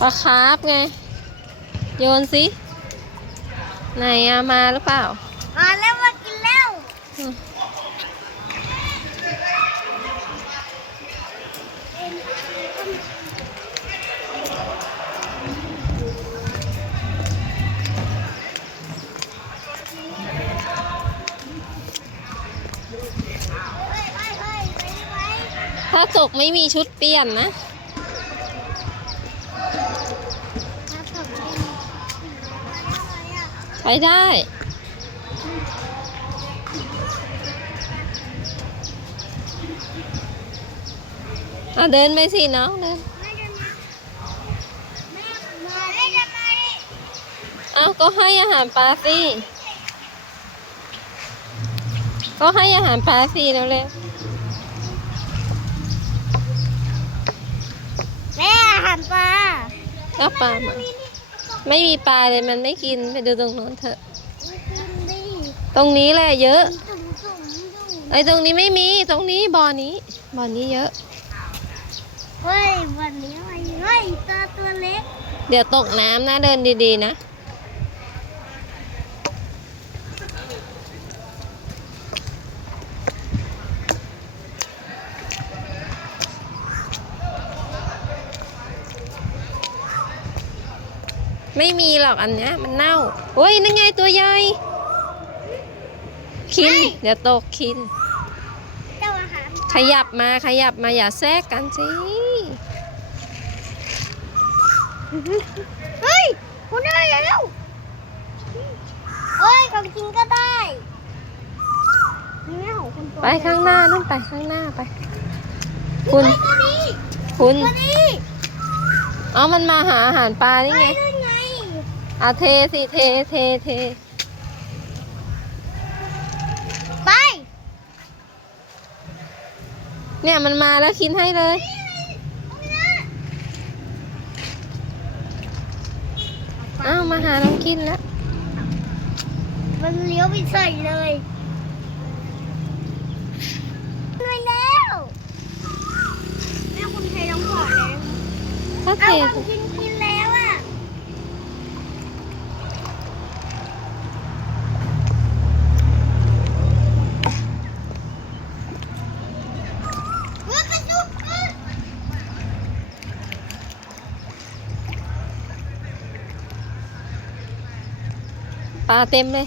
ปลาคาร์ฟไง โยนสิ ไหนอะมาหรือเปล่า มาแล้วมากินแล้วอืมเฮ้ยเฮ้ยเฮ้ยไปไหมถ้าจกไม่มีชุดเปลี่ยนนะ มาถมดินอะไรอะ ไปได้อะเดินไปสิน้องเดินแม่จะมาแม่มาแม่จะมาดิเอาก็ให้อาหารปลาสิ ก็ให้อาหารปลาสิเร็วแม่อาหารปลาๆก็ปลามา ไม่มีปลาเลยมันไม่กินไปดูตรงโน้นเถอะกินดิตรงนี้แหละเยอะจุ่มจุ่มจุ่มไอ้ตรงนี้ไม่มีตรงนี้บ่อนี้บ่อนี้เยอะ เฮ้ยวันนี้อะไรเฮ้ยตัวตัวเล็ก เดี๋ยวตกน้ำนะเดินดีๆนะ ไม่มีหรอกอันเนี้ยมันเน่าโอ้ยนั่นไงตัวใหญ่ คิน เดี๋ยวตกคิน เจ้าอาหารขยับมาขยับมาอย่าแทรกกันสิ เฮ้ยคุณได้แล้วเฮ้ยของจริงก็ได้นี่ของคุณตัวไปข้างหน้านู่นไปข้างหน้าไป คุณเฮ้ยตัวนี้คุณ ตัวนี้ เอามันมาหาอาหารปลานี่ไปไงได้ไง อะเทสิเทเทเท ไป เนี่ยมันมาแล้วคินให้เลย อ้าวมาหาน้องกินแล้ว มันเลี้ยวไปใส่เลยไปแล้วแม่คุณเทน้องก่อนเลยถ้าเท เอาของกินกิ ปลาเต็มเลย